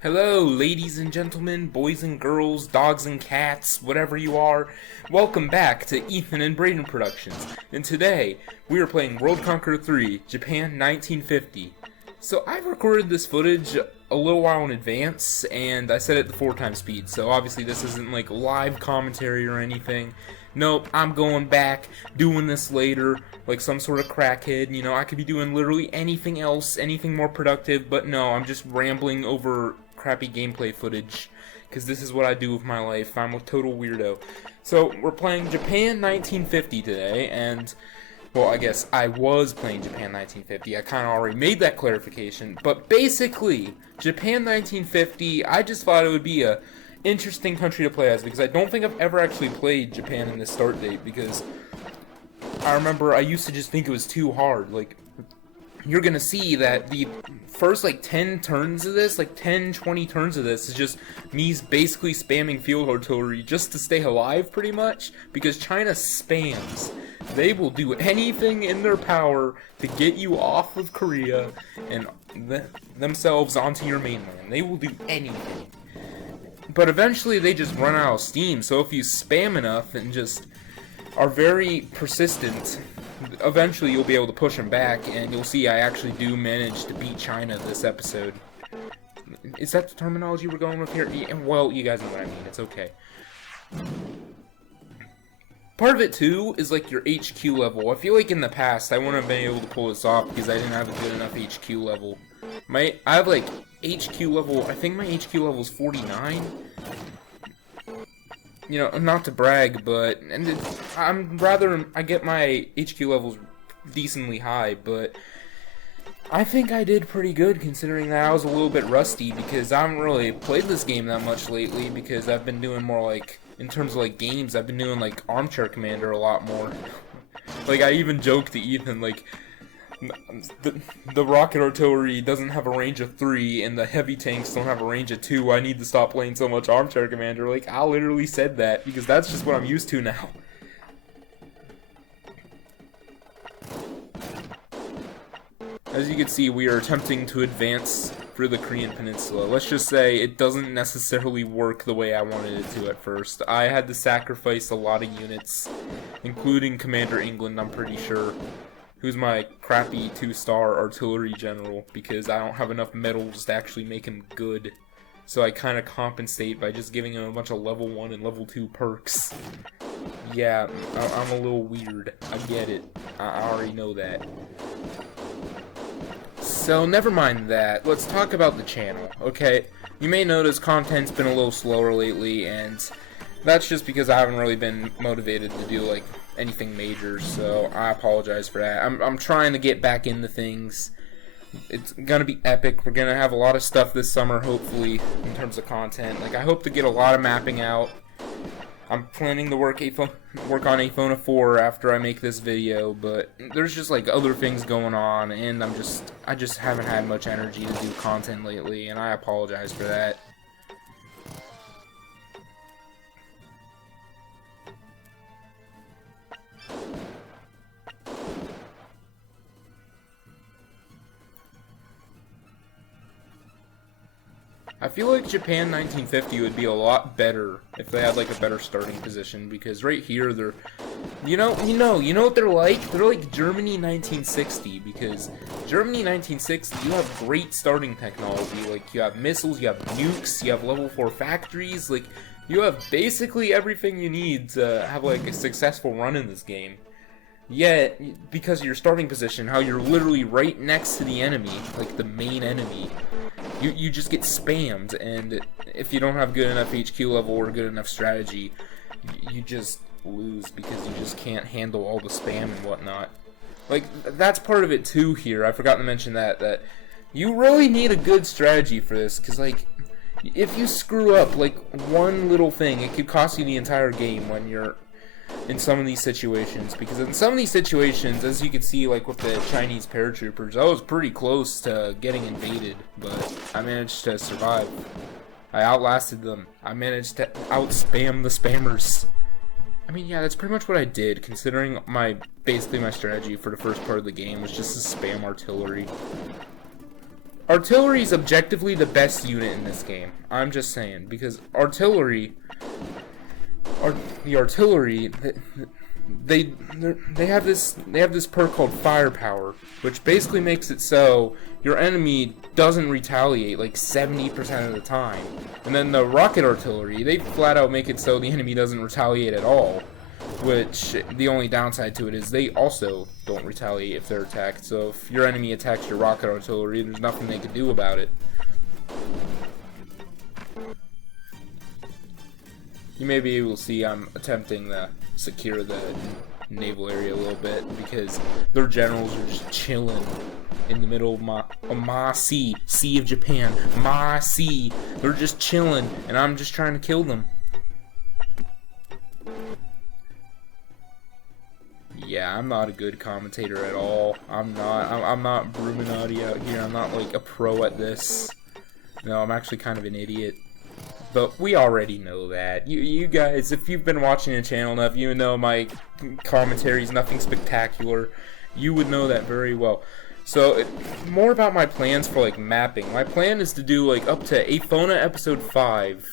Hello, ladies and gentlemen, boys and girls, dogs and cats, whatever you are. Welcome back to Ethan and Braden Productions. And today, we are playing World Conqueror 3, Japan 1950. So I've recorded this footage a little while in advance, and I set it to 4x speed. So obviously this isn't like live commentary or anything. Nope, I'm going back, doing this later, like some sort of crackhead. You know, I could be doing literally anything else, anything more productive, but no, I'm just rambling over crappy gameplay footage, because this is what I do with my life. I'm a total weirdo. So, we're playing Japan 1950 today, and, well, I guess I was playing Japan 1950. I kind of already made that clarification, but basically, Japan 1950, I just thought it would be a interesting country to play as, because I don't think I've ever actually played Japan in this start date, because I remember I used to just think it was too hard. Like, you're gonna see that the first like 10 turns of this, like 10-20 turns of this, is just me basically spamming field artillery just to stay alive, pretty much, because China spams. They will do anything in their power to get you off of Korea and themselves onto your mainland. They will do anything. But eventually they just run out of steam, so if you spam enough and just are very persistent, eventually you'll be able to push them back, and you'll see I actually do manage to beat China this episode. Is that the terminology we're going with here? Yeah, well, you guys know what I mean. It's okay. Part of it, too, is like your HQ level. I feel like in the past I wouldn't have been able to pull this off because I didn't have a good enough HQ level. I have like HQ level, I think my HQ level is 49. You know, not to brag, but I get my HQ levels decently high, but I think I did pretty good considering that I was a little bit rusty because I haven't really played this game that much lately because I've been doing more like, in terms of like games, I've been doing like Armchair Commander a lot more. Like, I even joked to Ethan, like, the rocket artillery doesn't have a range of 3 and the heavy tanks don't have a range of 2. I need to stop playing so much Armchair Commander. Like, I literally said that because that's just what I'm used to now. As you can see, we are attempting to advance through the Korean Peninsula. Let's just say it doesn't necessarily work the way I wanted it to at first. I had to sacrifice a lot of units, including Commander England, I'm pretty sure, who's my crappy 2-star artillery general, because I don't have enough medals to actually make him good. So I kind of compensate by just giving him a bunch of level 1 and level 2 perks. Yeah, I'm a little weird. I get it. I already know that. So never mind that. Let's talk about the channel, okay? You may notice content's been a little slower lately, and that's just because I haven't really been motivated to do like anything major, so I apologize for that. I'm trying to get back into things. It's gonna be epic. We're gonna have a lot of stuff this summer, hopefully, in terms of content. Like, I hope to get a lot of mapping out. I'm planning to work on Aphona 4 after I make this video, but there's just like other things going on, and I just haven't had much energy to do content lately, and I apologize for that. I feel like Japan 1950 would be a lot better if they had like a better starting position, because right here they're, you know what they're like? They're like Germany 1960, because Germany 1960, you have great starting technology. Like, you have missiles, you have nukes, you have level 4 factories, like, you have basically everything you need to have like a successful run in this game. Yet, because of your starting position, how you're literally right next to the enemy, like the main enemy, you just get spammed, and if you don't have good enough HQ level or good enough strategy, you just lose because you just can't handle all the spam and whatnot. Like, that's part of it too here. I forgot to mention that you really need a good strategy for this, because like, if you screw up like one little thing, it could cost you the entire game when you're in some of these situations, because in some of these situations, as you can see, like with the Chinese paratroopers, I was pretty close to getting invaded, but I managed to survive. I outlasted them. I managed to outspam the spammers. I mean, yeah, that's pretty much what I did, considering basically my strategy for the first part of the game was just to spam artillery. artillery is objectively the best unit in this game. I'm just saying, because the artillery, they have this perk called firepower, which basically makes it so your enemy doesn't retaliate like 70% of the time. And then the rocket artillery, they flat out make it so the enemy doesn't retaliate at all. Which, the only downside to it is they also don't retaliate if they're attacked. So if your enemy attacks your rocket artillery, there's nothing they can do about it. You may be able to see I'm attempting to secure the naval area a little bit because their generals are just chilling in the middle of Ma Sea of Japan. Ma Sea. They're just chilling, and I'm just trying to kill them. Yeah, I'm not a good commentator at all. I'm not Bruminati out here. I'm not like a pro at this. No, I'm actually kind of an idiot. But we already know that. You guys, if you've been watching the channel enough, you know my commentary is nothing spectacular. You would know that very well. So, more about my plans for like mapping. My plan is to do like up to Aethona episode 5.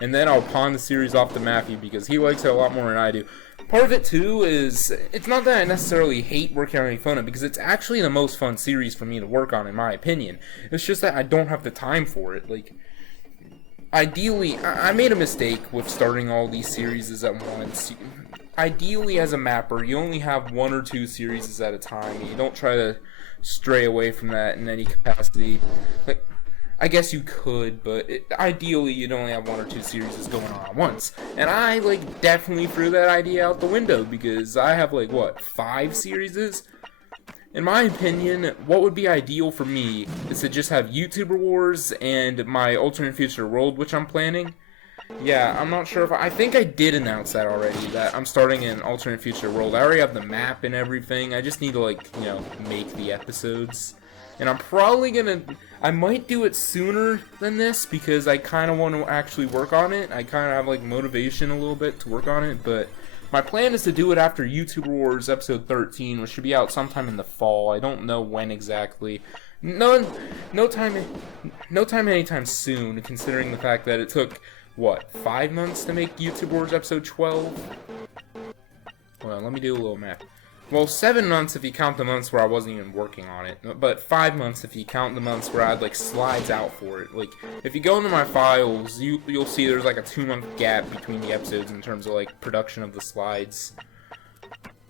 And then I'll pawn the series off to Matthew because he likes it a lot more than I do. Part of it, too, is it's not that I necessarily hate working on Aethona, because it's actually the most fun series for me to work on, in my opinion. It's just that I don't have the time for it. Like, ideally, I made a mistake with starting all these series at once. Ideally, as a mapper, you only have 1 or 2 series at a time. You don't try to stray away from that in any capacity. Like, I guess you could, but ideally you'd only have 1 or 2 series going on at once. And I, like, definitely threw that idea out the window, because I have, like, what, 5 series? In my opinion, what would be ideal for me is to just have YouTuber Wars and my alternate future world, which I'm planning. Yeah, I'm not sure if I think I did announce that already, that I'm starting an alternate future world. I already have the map and everything. I just need to, like, you know, make the episodes. And I'm probably gonna, I might do it sooner than this because I kind of want to actually work on it. I kind of have like motivation a little bit to work on it, but my plan is to do it after YouTuber Wars episode 13, which should be out sometime in the fall. I don't know when exactly. No time anytime soon, considering the fact that it took, what, 5 months to make YouTuber Wars episode 12? Well, let me do a little math. Well, 7 months if you count the months where I wasn't even working on it, but 5 months if you count the months where I had like slides out for it. Like, if you go into my files, you'll see there's like a 2-month gap between the episodes in terms of like production of the slides.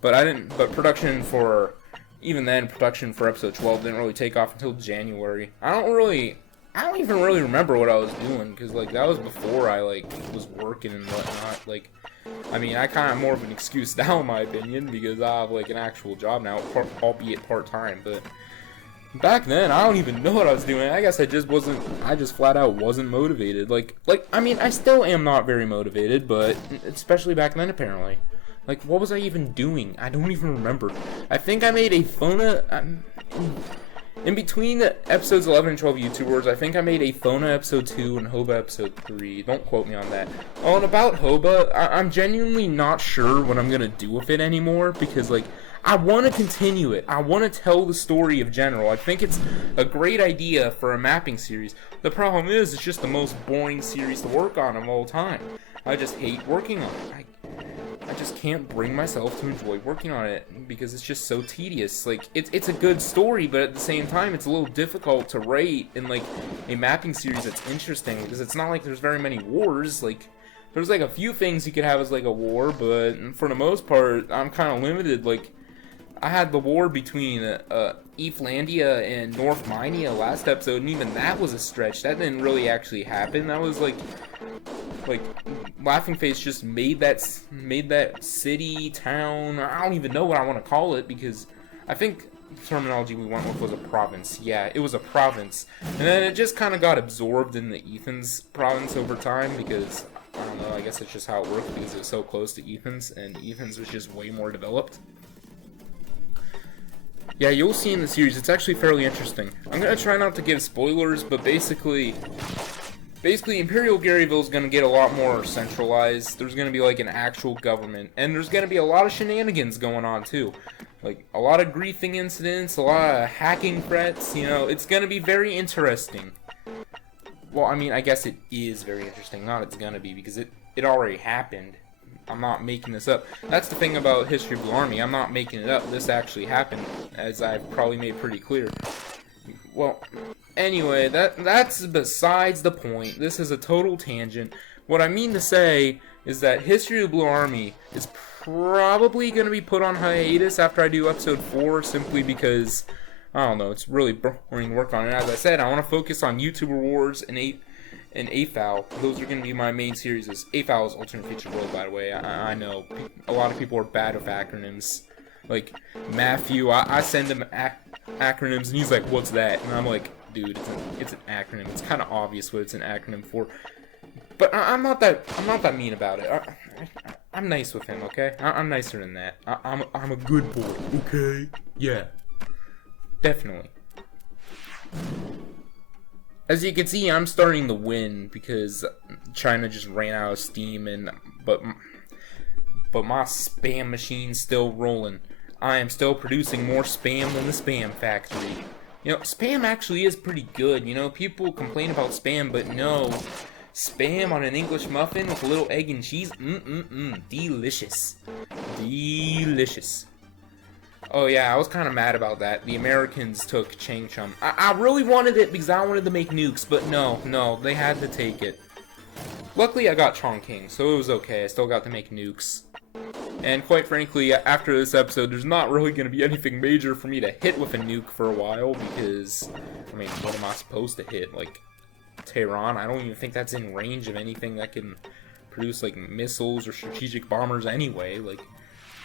But production for, even then, production for episode 12 didn't really take off until January. I don't even really remember what I was doing, because like that was before I like was working and whatnot. Like, I mean, I kind of more of an excuse now, in my opinion, because I have like an actual job now, albeit part-time. But back then, I don't even know what I was doing. I guess I just flat out wasn't motivated. Like, I mean, I still am not very motivated, but especially back then, apparently. Like, what was I even doing? I don't even remember. I think I made Aethona. In between episodes 11 and 12 YouTubers, I think I made Aethona episode 2 and Hoba episode 3. Don't quote me on that. Oh, and about Hoba, I'm genuinely not sure what I'm going to do with it anymore, because, like, I want to continue it. I want to tell the story of General. I think it's a great idea for a mapping series. The problem is, it's just the most boring series to work on of all time. I just hate working on it. I just can't bring myself to enjoy working on it because it's just so tedious. Like, it's a good story, but at the same time, it's a little difficult to rate in, like, a mapping series that's interesting, because it's not like there's very many wars. Like, there's, like, a few things you could have as, like, a war, but for the most part, I'm kind of limited. Like, I had the war between Eastlandia and North Minia last episode, and even that was a stretch. That didn't really actually happen. That was, like Laughing Face just made that city, town, I don't even know what I want to call it, because I think the terminology we went with was a province. Yeah, it was a province. And then it just kind of got absorbed in the Ethan's province over time, because, I don't know, I guess it's just how it worked, because it was so close to Ethan's, and Ethan's was just way more developed. Yeah, you'll see in the series, it's actually fairly interesting. I'm going to try not to give spoilers, but basically Imperial Garyville is going to get a lot more centralized. There's going to be like an actual government, and there's going to be a lot of shenanigans going on too. Like, a lot of griefing incidents, a lot of hacking threats, you know, it's gonna be very interesting. Well, I mean, I guess it is very interesting, not it's gonna be, because it already happened. I'm not making this up. That's the thing about History of Blue Army, I'm not making it up, this actually happened, as I've probably made pretty clear. Well, anyway, that's besides the point. This is a total tangent. What I mean to say is that History of Blue Army is probably going to be put on hiatus after I do episode 4, simply because, I don't know, it's really boring work on it. As I said, I want to focus on YouTuber Wars and AFAL. Those are going to be my main series. AFAL is Alternate Future World, by the way. I know a lot of people are bad with acronyms. Like, Matthew, I send him acronyms, and he's like, what's that? And I'm like, dude, it's an acronym. It's kind of obvious what it's an acronym for. But I'm not that mean about it. I'm nice with him, okay? I'm nicer than that. I'm a good boy, okay? Yeah, definitely. As you can see, I'm starting to win because China just ran out of steam, but my spam machine's still rolling. I am still producing more spam than the spam factory. You know, spam actually is pretty good. You know, people complain about spam, but no. Spam on an English muffin with a little egg and cheese, delicious. Delicious. Oh yeah, I was kind of mad about that. The Americans took Chang Chum. I really wanted it because I wanted to make nukes, but no, they had to take it. Luckily, I got Chongqing, so it was okay. I still got to make nukes. And quite frankly, after this episode, there's not really going to be anything major for me to hit with a nuke for a while, because, I mean, what am I supposed to hit? Like, Tehran? I don't even think that's in range of anything that can produce, like, missiles or strategic bombers anyway. Like,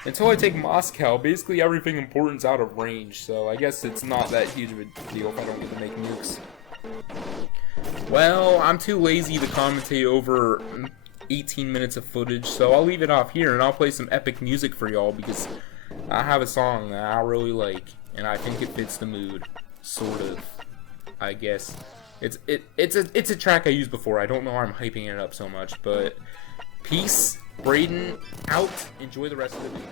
until I take Moscow, basically everything important's out of range, so I guess it's not that huge of a deal if I don't get to make nukes. Well, I'm too lazy to commentate over 18 minutes of footage, so I'll leave it off here and I'll play some epic music for y'all because I have a song that I really like and I think it fits the mood, sort of, I guess. It's a track I used before. I don't know why I'm hyping it up so much, but peace, Braden out. Enjoy the rest of the video.